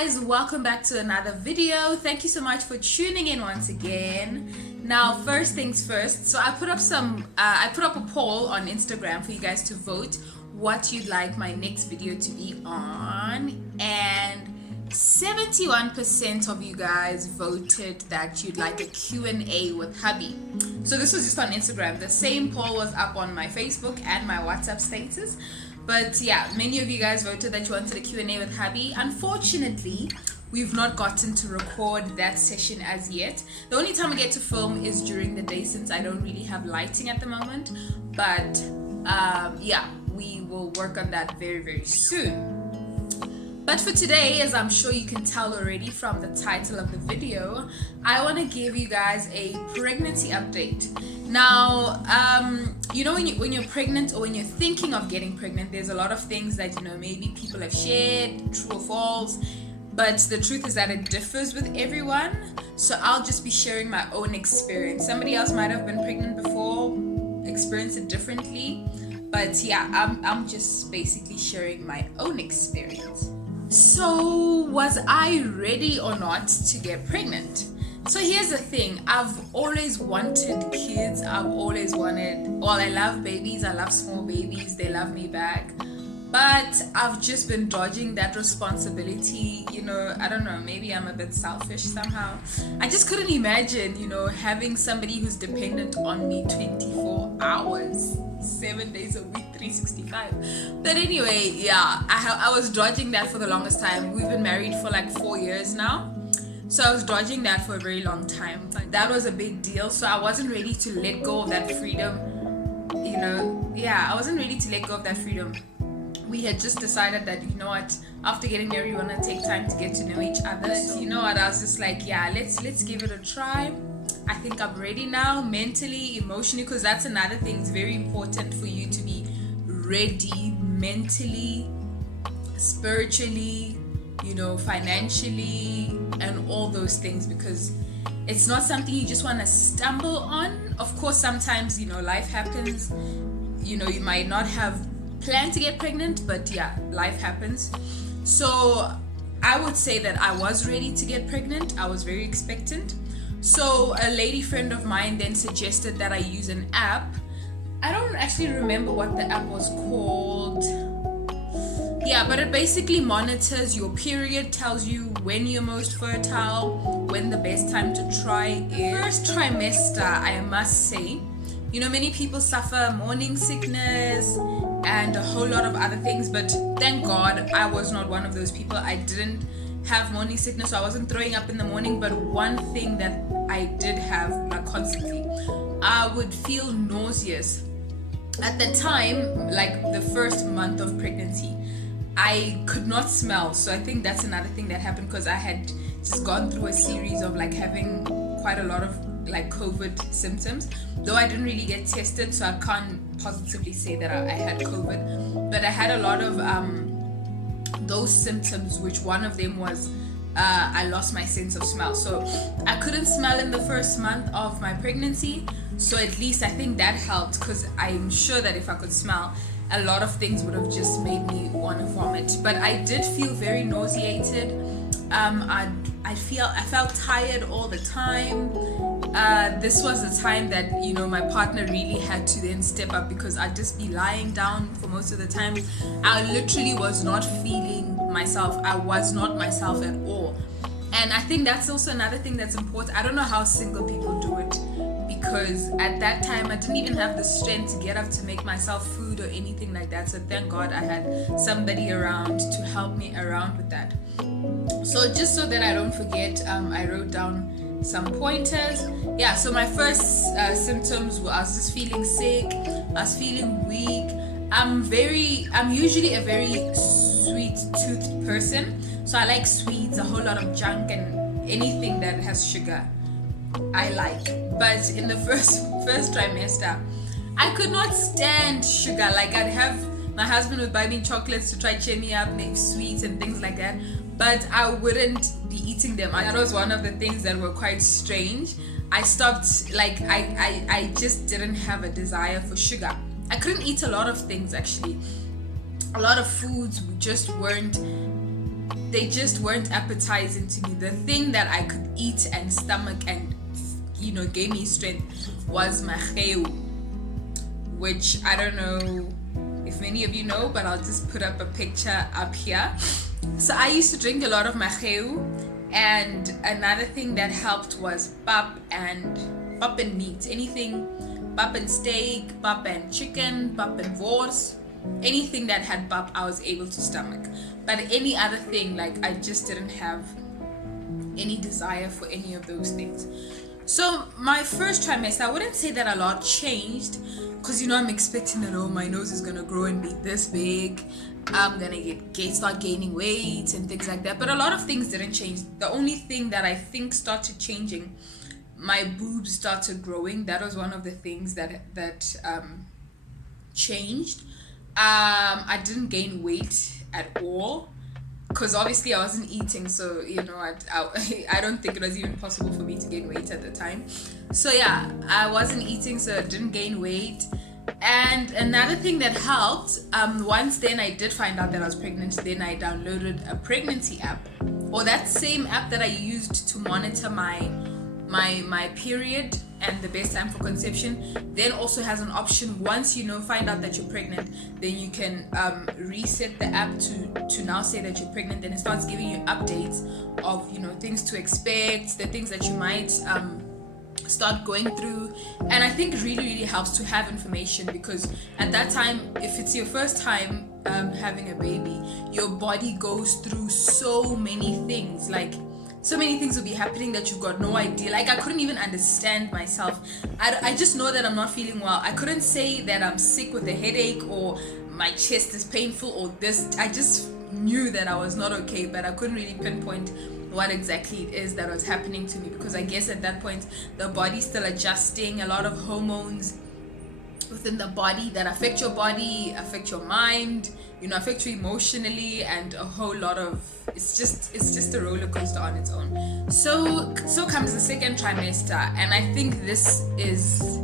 guys, welcome back to another video. Thank you so much for tuning in once again. Now, first things first, so I put up a poll on Instagram for you guys to vote what you'd like my next video to be on, and 71% of you guys voted that you'd like a Q&A with hubby. So this was just on Instagram. The same poll was up on my Facebook and my WhatsApp status. But yeah, many of you guys voted that you wanted a Q&A with hubby. Unfortunately, we've not gotten to record that session as yet. The only time I get to film is during the day since I don't really have lighting at the moment. But yeah, we will work on that very, very soon. But for today, as I'm sure you can tell already from the title of the video, I want to give you guys a pregnancy update. Now, you know, when you're pregnant or when you're thinking of getting pregnant, there's a lot of things that, you know, maybe people have shared, true or false, but the truth is that it differs with everyone. So I'll just be sharing my own experience. Somebody else might have been pregnant before, experienced it differently, but yeah, I'm just basically sharing my own experience. So was I ready or not to get pregnant? So here's the thing, I've always wanted kids. I love babies, I love small babies, they love me back. But I've just been dodging that responsibility, you know, I don't know, maybe I'm a bit selfish somehow. I just couldn't imagine, you know, having somebody who's dependent on me 24 hours, 7 days a week, 365. But anyway, yeah, I was dodging that for the longest time. We've been married for like 4 years now. So I was dodging that for a very long time. That was a big deal. So I wasn't ready to let go of that freedom. You know, yeah, I wasn't ready to let go of that freedom. We had just decided that, you know what, after getting married, we want to take time to get to know each other. So, you know what, I was just like, yeah, let's give it a try. I think I'm ready now, mentally, emotionally, because that's another thing. It's very important for you to be ready mentally, spiritually, you know, financially, and all those things, because it's not something you just want to stumble on. Of course, sometimes, you know, life happens. You know, you might not have planned to get pregnant, but yeah, life happens. So I would say that I was ready to get pregnant. I was very expectant. So a lady friend of mine then suggested that I use an app. I don't actually remember what the app was called. Yeah, but it basically monitors your period, tells you when you're most fertile, when the best time to try is. First trimester, I must say, you know, many people suffer morning sickness and a whole lot of other things, but thank God I was not one of those people. I didn't have morning sickness, so I wasn't throwing up in the morning. But one thing that I did have, like, constantly, I would feel nauseous. At the time, like the first month of pregnancy, I could not smell. So I think that's another thing that happened, because I had just gone through a series of like having quite a lot of like COVID symptoms, though I didn't really get tested, so I can't positively say that I had COVID, but I had a lot of those symptoms, which one of them was I lost my sense of smell. So I couldn't smell in the first month of my pregnancy, so at least I think that helped, because I'm sure that if I could smell, a lot of things would have just made me want to vomit. But I did feel very nauseated. I felt tired all the time. This was a time that, you know, my partner really had to then step up, because I'd just be lying down for most of the time. I literally was not feeling myself. I was not myself at all. And I think that's also another thing that's important. I don't know how single people do it, because at that time I didn't even have the strength to get up to make myself food or anything like that. So thank God I had somebody around to help me around with that. So just so that I don't forget, I wrote down some pointers. Yeah, so my first symptoms were I was just feeling sick, I was feeling weak. I'm usually a very sweet toothed person, so I like sweets, a whole lot of junk, and anything that has sugar I like. But in the first trimester, I could not stand sugar. Like, my husband would buy me chocolates to try cheer me up, make sweets and things like that, but I wouldn't be eating them. That was one of the things that were quite strange. I stopped, like, I just didn't have a desire for sugar. I couldn't eat a lot of things, actually. A lot of foods just weren't they just weren't appetizing to me. The thing that I could eat and stomach and gave me strength was maheu, which I don't know if many of you know, but I'll just put up a picture up here. So I used to drink a lot of maheu, and another thing that helped was pap and meat. Anything, pap and steak, pap and chicken, pap and wors, anything that had pap I was able to stomach. But any other thing, like, I just didn't have any desire for any of those things. So my first trimester, I wouldn't say that a lot changed, because I'm expecting that, oh, my nose is gonna grow and be this big, I'm gonna start gaining weight and things like that. But a lot of things didn't change. The only thing that I think started changing, my boobs started growing. That was one of the things that changed. I didn't gain weight at all, because obviously I wasn't eating, so I don't think it was even possible for me to gain weight at the time. So yeah, I wasn't eating, so I didn't gain weight. And another thing that helped, once then I did find out that I was pregnant, then I downloaded a pregnancy app, or that same app that I used to monitor my period and the best time for conception, then also has an option. Once find out that you're pregnant, then you can reset the app to now say that you're pregnant, and it starts giving you updates of things to expect, the things that you might start going through. And I think it really, really helps to have information, because at that time, if it's your first time having a baby, your body goes through so many things, like so many things will be happening that you've got no idea. Like, I couldn't even understand myself. I just know that I'm not feeling well. I couldn't say that I'm sick with a headache or my chest is painful or this. I just knew that I was not okay, but I couldn't really pinpoint what exactly it is that was happening to me, because I guess at that point the body's still adjusting. A lot of hormones within the body that affect your body, affect your mind, affect you emotionally, and a whole lot of, it's just a roller coaster on its own. So comes the second trimester, and I think this is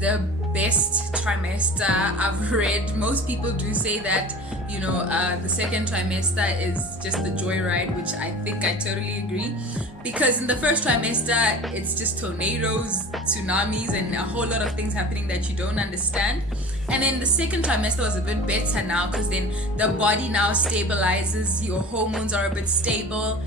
the best trimester I've read. Most people do say that the second trimester is just the joyride, which I think I totally agree, because in the first trimester it's just tornadoes, tsunamis, and a whole lot of things happening that you don't understand. And then the second trimester was a bit better now, because then the body now stabilizes, your hormones are a bit stable.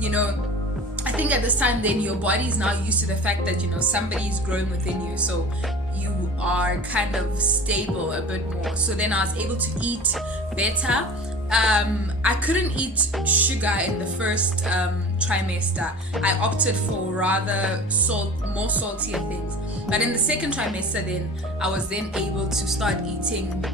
I think at this time then your body is now used to the fact that somebody is growing within you, so you are kind of stable a bit more. So then I was able to eat better. I couldn't eat sugar in the first trimester. I opted for rather more saltier things. But in the second trimester then, I was then able to start eating,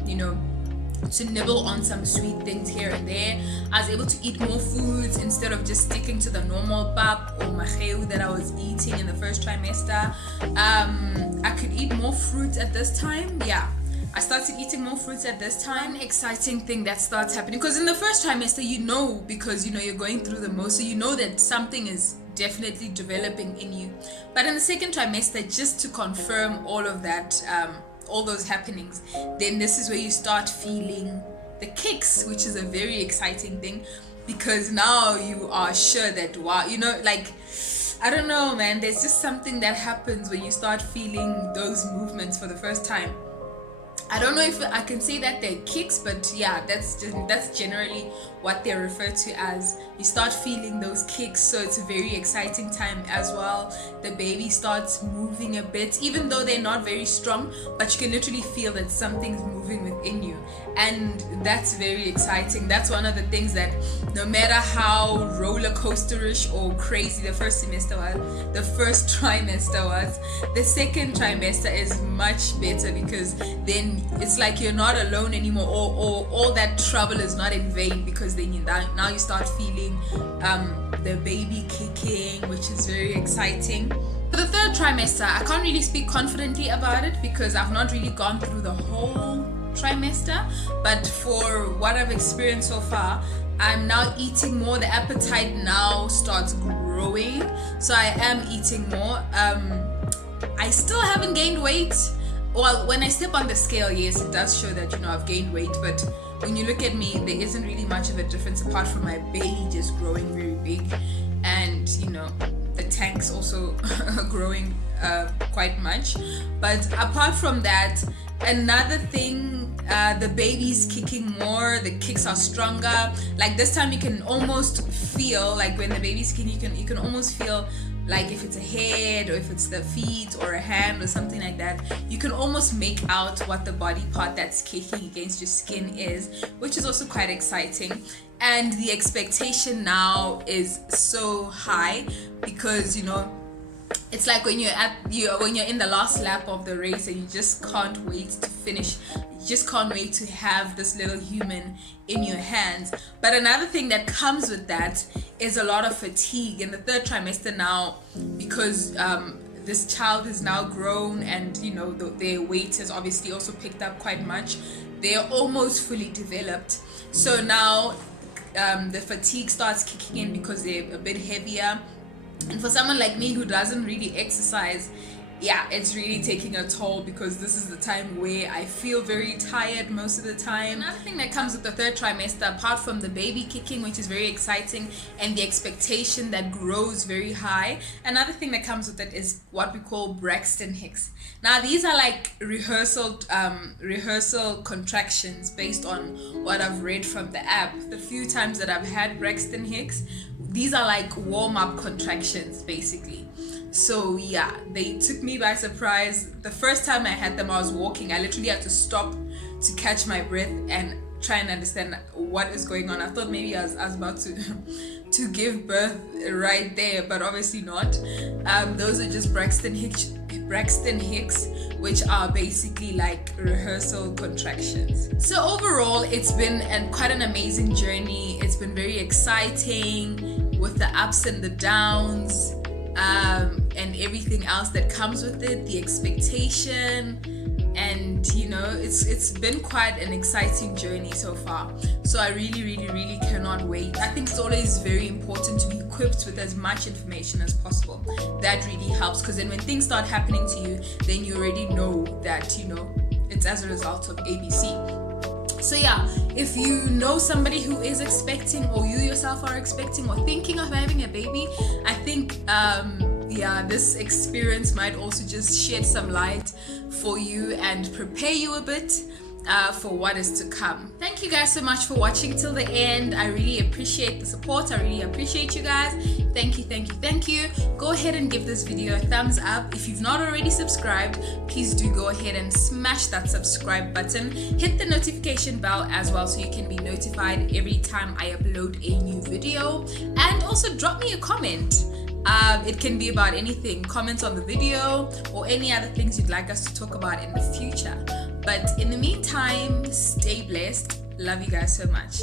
to nibble on some sweet things here and there. I was able to eat more foods instead of just sticking to the normal pap or maheu that I was eating in the first trimester. I could eat more fruit at this time. Yeah, I started eating more fruits at this time. An exciting thing that starts happening, because in the first trimester, because you're going through the most, so that something is definitely developing in you. But in the second trimester, just to confirm all of that, all those happenings, then this is where you start feeling the kicks, which is a very exciting thing, because now you are sure that, wow, I don't know, man, there's just something that happens when you start feeling those movements for the first time. I don't know if I can say that they're kicks, but yeah, that's generally what they're referred to as. You start feeling those kicks, so it's a very exciting time as well. The baby starts moving a bit, even though they're not very strong, but you can literally feel that something's moving within you, and that's very exciting. That's one of the things that, no matter how roller coasterish or crazy the first trimester was, the second trimester is much better, because then it's like you're not alone anymore, or all that trouble is not in vain, because then now you start feeling the baby kicking, which is very exciting. For the third trimester, I can't really speak confidently about it, because I've not really gone through the whole trimester, but for what I've experienced so far, I'm now eating more. The appetite now starts growing, so I am eating more. I still haven't gained weight. well, when I step on the scale, yes, it does show that, you know, I've gained weight, but when you look at me, there isn't really much of a difference apart from my belly just growing very big, and, you know, the tank's also growing quite much. But apart from that, another thing, the baby's kicking more, the kicks are stronger. Like this time you can almost feel, like when the baby's kicking, you can almost feel like if it's a head or if it's the feet or a hand or something like that, you can almost make out what the body part that's kicking against your skin is, which is also quite exciting. And the expectation now is so high because, you know, it's like when you're in the last lap of the race and you just can't wait to finish. You just can't wait to have this little human in your hands. But another thing that comes with that is a lot of fatigue in the third trimester now, because this child is now grown and, you know, their weight has obviously also picked up quite much. They're almost fully developed. So now the fatigue starts kicking in because they're a bit heavier. And for someone like me who doesn't really exercise, yeah, it's really taking a toll because this is the time where I feel very tired most of the time. Another thing that comes with the third trimester, apart from the baby kicking, which is very exciting, and the expectation that grows very high, another thing that comes with it is what we call Braxton Hicks. Now these are like rehearsal contractions based on what I've read from the app. The few times that I've had Braxton Hicks, these are like warm-up contractions basically. So yeah, they took me by surprise. The first time I had them, I was walking. I literally had to stop to catch my breath and try and understand what is going on. I thought maybe I was about to give birth right there, but obviously not. Those are just Braxton Hicks, which are basically like rehearsal contractions. So overall, it's been quite an amazing journey. It's been very exciting with the ups and the downs. And everything else that comes with it, the expectation, and you know, it's been quite an exciting journey so far. So I really cannot wait. I think it's always very important to be equipped with as much information as possible. That really helps, because then when things start happening to you, then you already know that, you know, it's as a result of ABC. So yeah, if you know somebody who is expecting, or you yourself are expecting or thinking of having a baby, I think this experience might also just shed some light for you and prepare you a bit for what is to come. Thank you guys so much for watching till the end. I really appreciate the support. I really appreciate you guys. Thank you. Go ahead and give this video a thumbs up. If you've not already subscribed, please do go ahead and smash that subscribe button. Hit the notification bell as well so you can be notified every time I upload a new video. And also drop me a comment. It can be about anything. Comments on the video or any other things you'd like us to talk about in the future. But in the meantime, stay blessed. Love you guys so much.